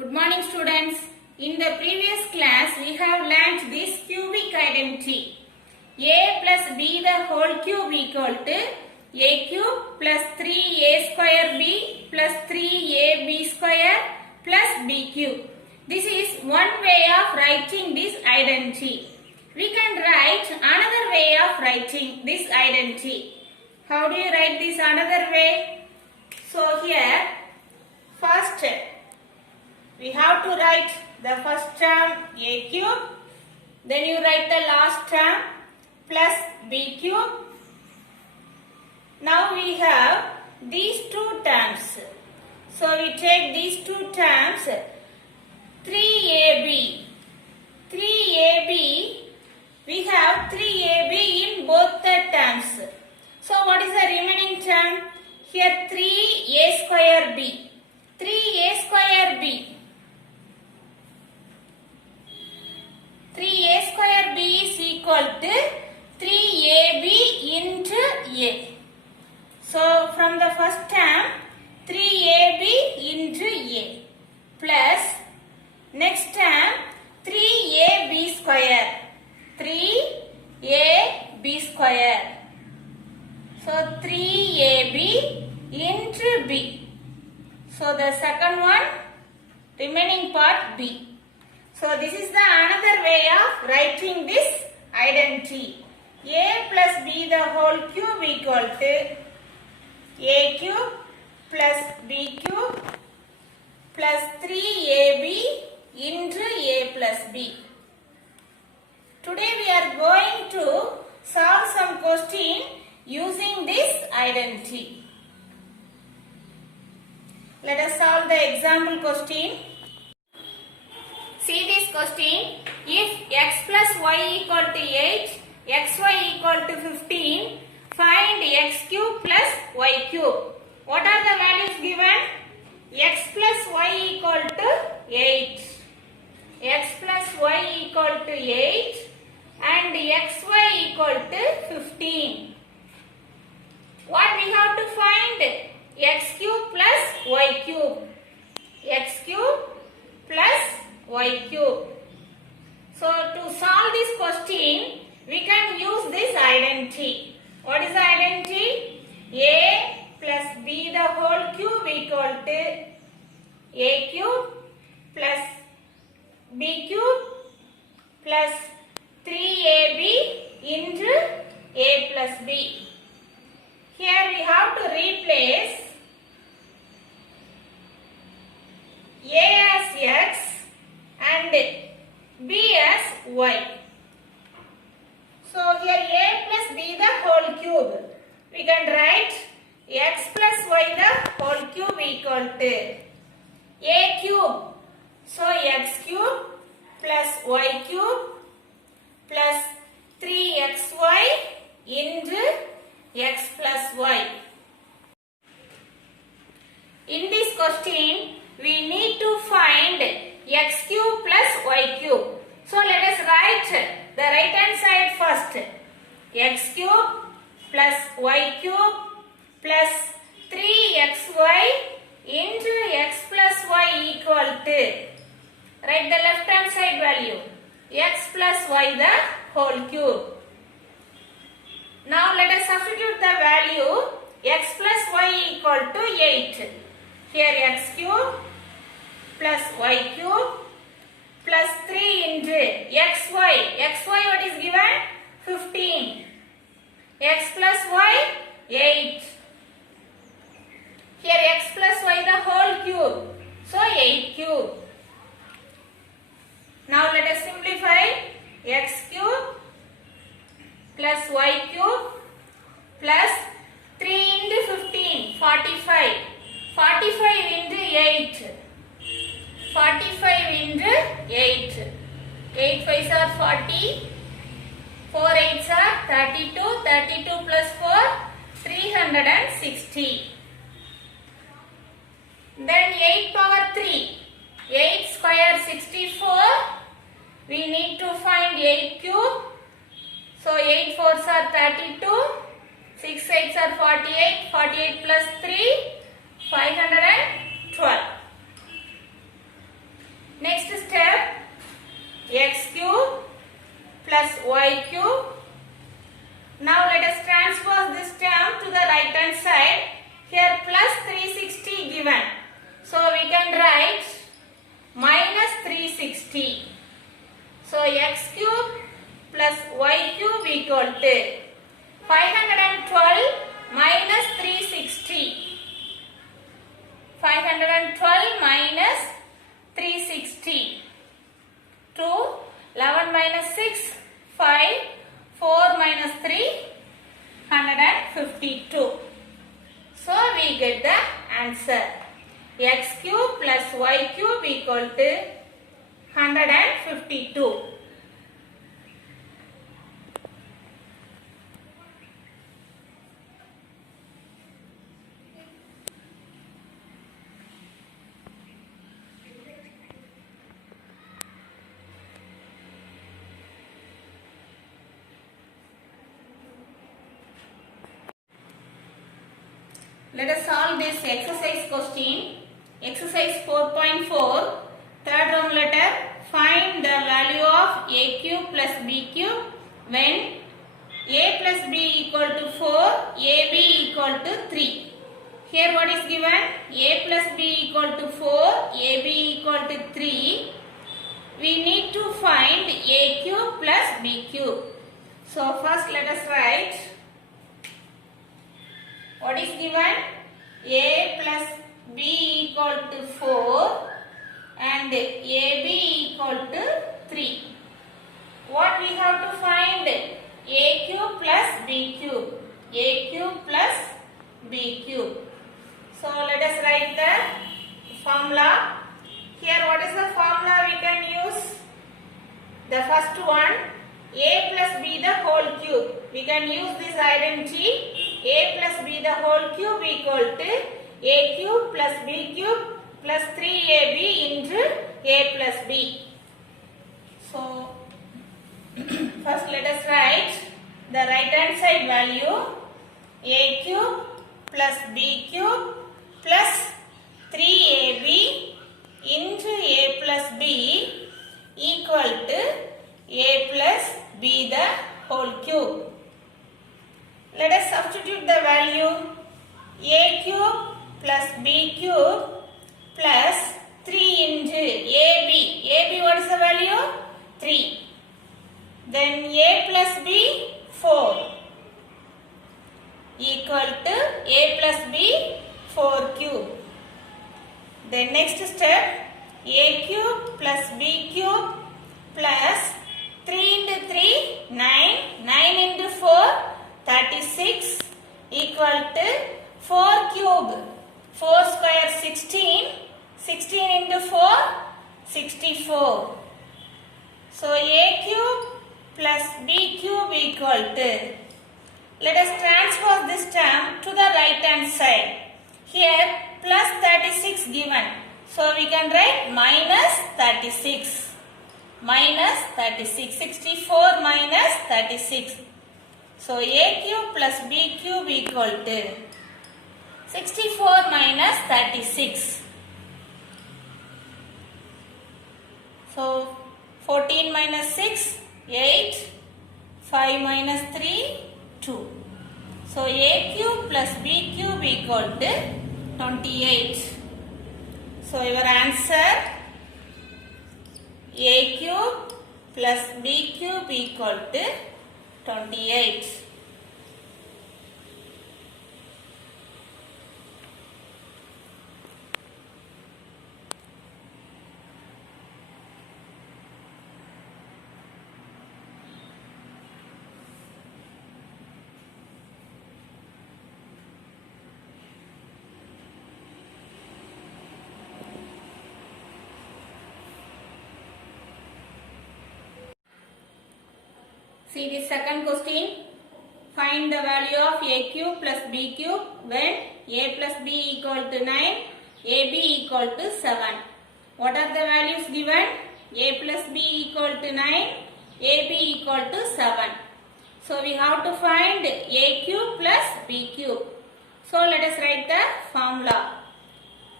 Good morning students. In the previous class we have learnt this cubic identity. A plus b the whole cube equal to a cube plus 3a square b plus 3ab square plus b cube. This is one way of writing this identity. We can write another way of writing this identity. How do you write this another way? So here first we have to write the first term a cube, then you write the last term plus b cube. Now we have these two terms. So we take these two terms 3ab. 3ab, we have 3ab in both the terms. So what is the remaining term? Here 3a square b. 3a square b. 3a square b is equal to 3ab into a. So from the first term 3ab into a plus next term 3ab square. 3ab square. So 3ab into b. So the second one remaining part b. So this is the another way of writing this identity. A plus b the whole cube equal to a cube plus b cube plus 3ab into a plus b. Today we are going to solve some question using this identity. Let us solve the example question. See this question. If x plus y equal to 8, xy equal to 15, find x cube plus y cube. What are the values given? X plus y equal to 8. X plus y equal to 8 and xy equal to 15. What we have to find? X cube plus y cube. X cube plus y cube. So to solve this question, we can use this identity. What is the identity? A plus b the whole cube equal to a cube plus b cube plus 3ab into a plus b. Here we have to replace a as x and b as y. So here a plus b the whole cube. We can write x plus y the whole cube equal to a cube. So x cube plus y cube plus 3xy into x plus y. In this question, we need to find x cube plus y cube. So let us write the right hand side first. X cube plus y cube plus 3xy into x plus y equal to. Write the left hand side value. X plus y the whole cube. Now let us substitute the value x plus y equal to 8. Here x cube plus y cube plus 3 into xy. Xy what is given? 15. X plus y 8. Here x plus y the whole cube. So 8 cube. Now let us simplify. X cube plus y cube plus 3 into 15, 45. 45 into 8. 45 into 8. 8 5s are 40. 4 8s are 32. 32 plus 4, 360. Then 8 power 3. 8 square 64. We need to find 8 cube. So 8 4s are 32. 6 8s are 48. 48 plus 3, 512. 512 minus 360. 2, 11 minus 6, 5, 4 minus 3, 152. So we get the answer. X cube plus y cube equal to 152. Let us solve this exercise question. Exercise 4.4, third round letter. Find the value of a cube plus b cube when a plus b equal to 4, ab equal to 3. Here what is given? A plus b equal to 4, ab equal to 3. We need to find a cube plus b cube. So first let us write. What is given? A plus b equal to 4 and ab equal to 3. What we have to find? A cube plus b cube. A cube plus b cube. So let us write the formula. Here what is the formula we can use? The first one, a plus b the whole cube. We can use this identity. A plus b the whole cube equal to a cube plus b cube plus 3ab into a plus b. So first let us write the right hand side value. A cube plus b cube plus 3ab into a plus b equal to a plus b the whole cube. Let us substitute the value. A cube plus b cube plus 3 into ab. ab what is the value? 3. Then a plus b 4 equal to a plus b 4 cube. Then next step, a cube plus b cube plus 3 into 3 9, 9 into 4 36 equal to 4 cube. 4 square 16, 16 into 4 64. So a cube plus b cube equal to, let us transpose this term to the right hand side. Here plus 36 given. So we can write minus 36. Minus 36. 64 minus 36. So a cube plus b cube equal to 64 minus 36. So 14 minus 6, 8. 5 minus 3, 2. So a cube plus b cube equal to 28. So your answer, a cube plus b cube equal to 28. See the second question. Find the value of a cube plus b cube when a plus b equal to 9, ab equal to 7. What are the values given? A plus b equal to 9, ab equal to 7. So we have to find a cube plus b cube. So let us write the formula.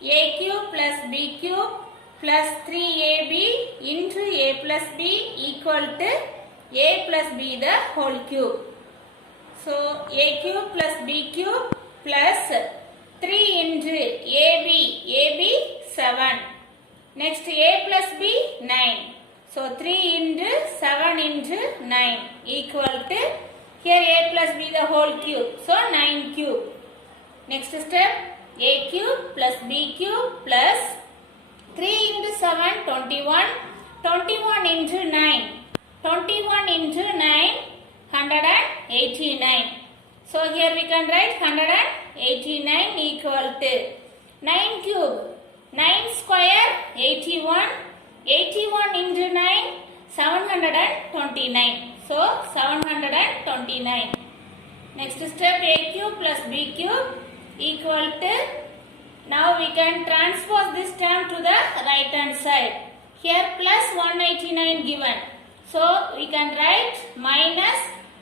A cube plus b cube plus 3ab into a plus b equal to a plus b the whole cube. So a cube plus b cube plus 3 into ab 7. Next a plus b 9. So 3 into 7 into 9 equal to, here a plus b the whole cube. So 9 cube. Next step, a cube plus b cube plus 3 into 7, 21. 21 into 9. 21 into 9, 189. So here we can write 189 equal to 9 cube. 9 square, 81. 81 into 9, 729. So 729. Next step, a cube plus b cube equal to, now we can transpose this term to the right hand side. Here plus 189 given. So we can write minus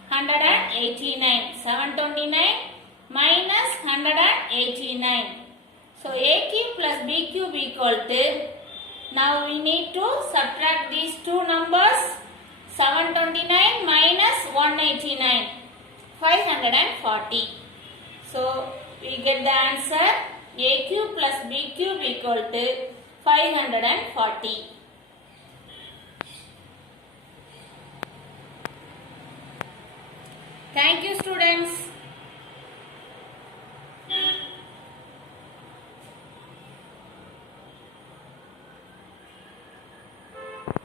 189. 729 minus 189. So a cube plus b cube equal to, now we need to subtract these two numbers. 729 minus 189. 540. So we get the answer a cube plus b cube equal to 540. Thank you, students.